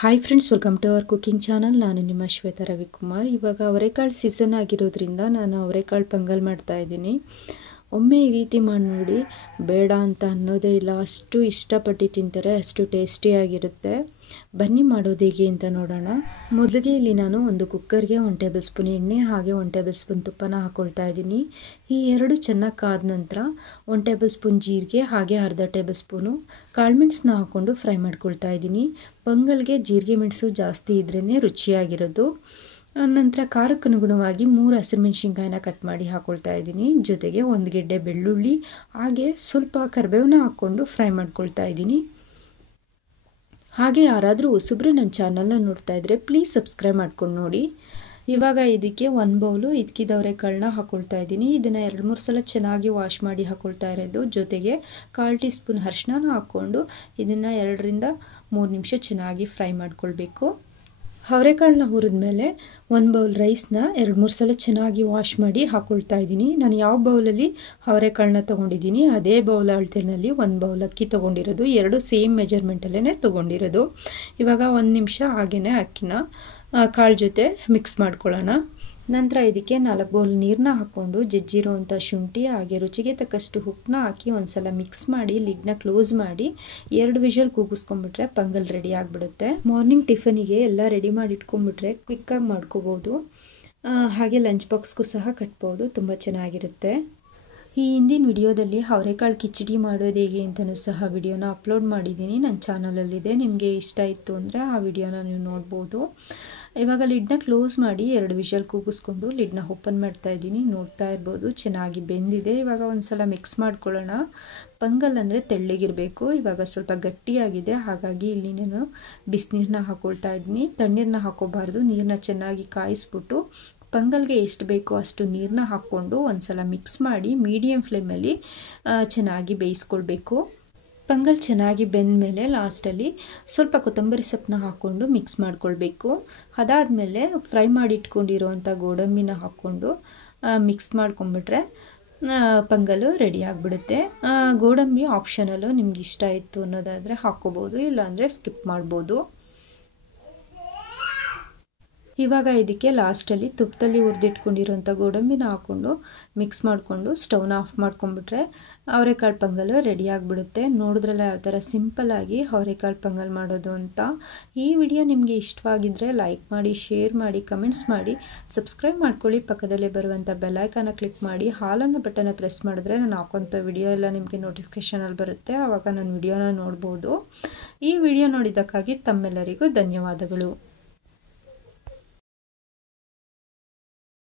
Hi friends, welcome to our cooking channel. ನಾನು ನಿಮ್ಮ ಶ್ವೇತಾ ರವಿಕುಮಾರ್. ಇವಾಗ ಅವರೆಕಾಳು ಸೀಸನ್ ಆಗಿರೋದ್ರಿಂದ ನಾನು ಅವರೆಕಾಳು ಪೊಂಗಲ್ ಮಾಡ್ತಾ ಇದ್ದೀನಿ. ಒಮ್ಮೆ ಈ ರೀತಿ ಮಾಡಿ ನೋಡಿ, ಬೇಡ ಅಂತ ಅನ್ನೋದೇ ಇಲ್ಲ. ಅಷ್ಟು ಇಷ್ಟಪಟ್ಟು ತಿಂತಾರೆ, ಅಷ್ಟು ಟೇಸ್ಟಿಯಾಗಿರುತ್ತೆ. ಬನ್ನಿ ಮಾಡೋದು ಹೇಗೆ ಅಂತ ನೋಡೋಣ. ಮೊದಲಿಗೆ ಇಲ್ಲಿ ನಾನು ಒಂದು ಕುಕ್ಕರ್ಗೆ 1 ಟೇಬಲ್ ಸ್ಪೂನ್ ಎಣ್ಣೆ ಹಾಗೆ 1 ಟೇಬಲ್ ಸ್ಪೂನ್ ತುಪ್ಪನ ಹಾಕ್ಕೊಳ್ತಾ ಇದ್ದೀನಿ. ಈ ಎರಡು ಚೆನ್ನಾಗಿ ಕಾದ ನಂತರ 1 ಟೇಬಲ್ ಸ್ಪೂನ್ ಜೀರಿಗೆ ಹಾಗೆ ಅರ್ಧ ಟೇಬಲ್ ಸ್ಪೂನು ಕಾಳುಮೆಣಸನ್ನ ಹಾಕ್ಕೊಂಡು ಫ್ರೈ ಮಾಡ್ಕೊಳ್ತಾ ಇದ್ದೀನಿ. ಪೊಂಗಲ್ಗೆ ಜೀರಿಗೆ ಮೆಣಸು ಜಾಸ್ತಿ ಇದ್ರೇ ರುಚಿಯಾಗಿರೋದು. ನಂತರ ಖಾರಕ್ಕೆ ಅನುಗುಣವಾಗಿ 3 ಹಸಿರುಮೆಣಸಿನ್ಕಾಯಿನ ಕಟ್ ಮಾಡಿ ಹಾಕ್ಕೊಳ್ತಾ ಇದ್ದೀನಿ. ಜೊತೆಗೆ 1 ಗೆಡ್ಡೆ ಬೆಳ್ಳುಳ್ಳಿ ಹಾಗೆ ಸ್ವಲ್ಪ ಕರಿಬೇವನ್ನ ಹಾಕ್ಕೊಂಡು ಫ್ರೈ ಮಾಡ್ಕೊಳ್ತಾ ಇದ್ದೀನಿ. ಹಾಗೆ ಯಾರಾದರೂ ಹೊಸಬ್ರು ನನ್ನ ಚಾನಲ್ನ ನೋಡ್ತಾ ಇದ್ದರೆ ಪ್ಲೀಸ್ ಸಬ್ಸ್ಕ್ರೈಬ್ ಮಾಡ್ಕೊಂಡು ನೋಡಿ. ಇವಾಗ ಇದಕ್ಕೆ 1 ಬೌಲು ಇದ್ಕಿದ ಅವರೆಕಾಳನ್ನ ಹಾಕ್ಕೊಳ್ತಾ ಇದ್ದೀನಿ. ಇದನ್ನು 2-3 ಸಲ ಚೆನ್ನಾಗಿ ವಾಶ್ ಮಾಡಿ ಹಾಕ್ಕೊಳ್ತಾ ಇರೋದು. ಜೊತೆಗೆ 1/4 ಟೀ ಸ್ಪೂನ್ ಅರಿಶಿನ ಹಾಕ್ಕೊಂಡು ಇದನ್ನು 2ರಿಂದ 3 ನಿಮಿಷ ಚೆನ್ನಾಗಿ ಫ್ರೈ ಮಾಡ್ಕೊಳ್ಬೇಕು. ಅವರೆಕಾಳನ್ನ ಹುರಿದ್ಮೇಲೆ 1 ಬೌಲ್ ರೈಸ್ನ 2-3 ಸಲ ಚೆನ್ನಾಗಿ ವಾಶ್ ಮಾಡಿ ಹಾಕ್ಕೊಳ್ತಾ ಇದ್ದೀನಿ. ನಾನು ಯಾವ ಬೌಲಲ್ಲಿ ಅವರೆಕಾಳನ್ನ ತೊಗೊಂಡಿದ್ದೀನಿ ಅದೇ ಬೌಲ್ ಅಳತೆಯಲ್ಲಿ 1 ಬೌಲ್ ಅಕ್ಕಿ ತೊಗೊಂಡಿರೋದು. 2 ಸೇಮ್ ಮೆಜರ್ಮೆಂಟಲ್ಲೇ ತೊಗೊಂಡಿರೋದು. ಇವಾಗ 1 ನಿಮಿಷ ಹಾಗೆಯೇ ಅಕ್ಕಿನ ಕಾಳು ಜೊತೆ ಮಿಕ್ಸ್ ಮಾಡ್ಕೊಳ್ಳೋಣ. ನಂತರ ಇದಕ್ಕೆ 4 ಬೌಲ್ ನೀರನ್ನ ಹಾಕ್ಕೊಂಡು ಜಜ್ಜಿರೋವಂಥ ಶುಂಠಿ ಹಾಗೆ ರುಚಿಗೆ ತಕ್ಕಷ್ಟು ಉಪ್ಪನ್ನ ಹಾಕಿ ಒಂದು ಸಲ ಮಿಕ್ಸ್ ಮಾಡಿ ಲಿಡ್ನ ಕ್ಲೋಸ್ ಮಾಡಿ 2 ವಿಷಲ್ ಕೂಗಿಸ್ಕೊಂಡ್ಬಿಟ್ರೆ ಪೊಂಗಲ್ ರೆಡಿ ಆಗಿಬಿಡುತ್ತೆ. ಮಾರ್ನಿಂಗ್ ಟಿಫನಿಗೆ ಎಲ್ಲ ರೆಡಿ ಮಾಡಿ ಇಟ್ಕೊಂಡ್ಬಿಟ್ರೆ ಕ್ವಿಕ್ಕಾಗಿ ಮಾಡ್ಕೋಬೋದು. ಹಾಗೆ ಲಂಚ್ ಬಾಕ್ಸ್ಗೂ ಸಹ ಕಟ್ಬೋದು, ತುಂಬ ಚೆನ್ನಾಗಿರುತ್ತೆ. ಈ ಹಿಂದಿನ ವಿಡಿಯೋದಲ್ಲಿ ಅವರೆಕಾಳು ಕಿಚಡಿ ಮಾಡೋದು ಹೇಗೆ ಅಂತಲೂ ಸಹ ವಿಡಿಯೋನ ಅಪ್ಲೋಡ್ ಮಾಡಿದ್ದೀನಿ, ನನ್ನ ಚಾನಲಲ್ಲಿದೆ. ನಿಮಗೆ ಇಷ್ಟ ಇತ್ತು ಅಂದರೆ ಆ ವಿಡಿಯೋನ ನೀವು ನೋಡ್ಬೋದು. ಇವಾಗ ಲಿಡ್ನ ಕ್ಲೋಸ್ ಮಾಡಿ 2 ವಿಷಲ್ ಕೂಗಿಸ್ಕೊಂಡು ಲಿಡ್ನ ಓಪನ್ ಮಾಡ್ತಾ ಇದ್ದೀನಿ. ನೋಡ್ತಾ ಇರ್ಬೋದು ಚೆನ್ನಾಗಿ ಬೆಂದಿದೆ. ಇವಾಗ ಒಂದು ಸಲ ಮಿಕ್ಸ್ ಮಾಡ್ಕೊಳ್ಳೋಣ. ಪೊಂಗಲ್ ಅಂದರೆ ತೆಳ್ಳಗಿರಬೇಕು. ಇವಾಗ ಸ್ವಲ್ಪ ಗಟ್ಟಿಯಾಗಿದೆ, ಹಾಗಾಗಿ ಇಲ್ಲಿ ನಾನು ಬಿಸಿನೀರನ್ನ ಹಾಕ್ಕೊಳ್ತಾ ಇದ್ದೀನಿ. ತಣ್ಣೀರನ್ನ ಹಾಕೋಬಾರ್ದು. ನೀರನ್ನ ಚೆನ್ನಾಗಿ ಕಾಯಿಸ್ಬಿಟ್ಟು ಪೊಂಗಲ್ಗೆ ಎಷ್ಟು ಬೇಕೋ ಅಷ್ಟು ನೀರನ್ನ ಹಾಕ್ಕೊಂಡು ಒಂದು ಸಲ ಮಿಕ್ಸ್ ಮಾಡಿ ಮೀಡಿಯಮ್ ಫ್ಲೇಮಲ್ಲಿ ಚೆನ್ನಾಗಿ ಬೇಯಿಸ್ಕೊಳ್ಬೇಕು. ಪೊಂಗಲ್ ಚೆನ್ನಾಗಿ ಬೆಂದಮೇಲೆ ಲಾಸ್ಟಲ್ಲಿ ಸ್ವಲ್ಪ ಕೊತ್ತಂಬರಿ ಸೊಪ್ಪನ್ನ ಹಾಕ್ಕೊಂಡು ಮಿಕ್ಸ್ ಮಾಡ್ಕೊಳ್ಬೇಕು. ಅದಾದಮೇಲೆ ಫ್ರೈ ಮಾಡಿ ಇಟ್ಕೊಂಡಿರೋವಂಥ ಗೋಡಂಬಿನ ಹಾಕ್ಕೊಂಡು ಮಿಕ್ಸ್ ಮಾಡ್ಕೊಂಬಿಟ್ರೆ ಪೊಂಗಲು ರೆಡಿ ಆಗಿಬಿಡುತ್ತೆ. ಗೋಡಂಬಿ ಆಪ್ಷನಲ್ಲು, ನಿಮ್ಗೆ ಇಷ್ಟ ಇತ್ತು ಅನ್ನೋದಾದರೆ ಹಾಕ್ಕೋಬೋದು, ಇಲ್ಲಾಂದರೆ ಸ್ಕಿಪ್ ಮಾಡ್ಬೋದು. ಇವಾಗ ಇದಕ್ಕೆ ಲಾಸ್ಟಲ್ಲಿ ತುಪ್ಪದಲ್ಲಿ ಹುರಿದಿಟ್ಕೊಂಡಿರೋಂಥ ಗೋಡಂಬಿನ ಹಾಕ್ಕೊಂಡು ಮಿಕ್ಸ್ ಮಾಡಿಕೊಂಡು ಸ್ಟವ್ನ ಆಫ್ ಮಾಡ್ಕೊಂಬಿಟ್ರೆ ಅವರೆಕಾಳು ಪೊಂಗಲ್ ರೆಡಿ ಆಗಿಬಿಡುತ್ತೆ. ನೋಡಿದ್ರಲ್ಲ ಯಾವ ಥರ ಸಿಂಪಲ್ಲಾಗಿ ಅವರೆಕಾಳು ಪೊಂಗಲ್ ಮಾಡೋದು ಅಂತ. ಈ ವಿಡಿಯೋ ನಿಮಗೆ ಇಷ್ಟವಾಗಿದ್ದರೆ ಲೈಕ್ ಮಾಡಿ, ಶೇರ್ ಮಾಡಿ, ಕಮೆಂಟ್ಸ್ ಮಾಡಿ, ಸಬ್ಸ್ಕ್ರೈಬ್ ಮಾಡ್ಕೊಳ್ಳಿ. ಪಕ್ಕದಲ್ಲೇ ಬರುವಂಥ ಬೆಲ್ಲೈಕನ್ನ ಕ್ಲಿಕ್ ಮಾಡಿ ಹಾಲನ್ನು ಬಟನ್ನ ಪ್ರೆಸ್ ಮಾಡಿದ್ರೆ ನಾನು ಹಾಕೋಂಥ ವಿಡಿಯೋ ಎಲ್ಲ ನಿಮಗೆ ನೋಟಿಫಿಕೇಷನಲ್ಲಿ ಬರುತ್ತೆ. ಆವಾಗ ನಾನು ವಿಡಿಯೋನ ನೋಡ್ಬೋದು. ಈ ವಿಡಿಯೋ ನೋಡಿದ್ದಕ್ಕಾಗಿ ತಮ್ಮೆಲ್ಲರಿಗೂ ಧನ್ಯವಾದಗಳು.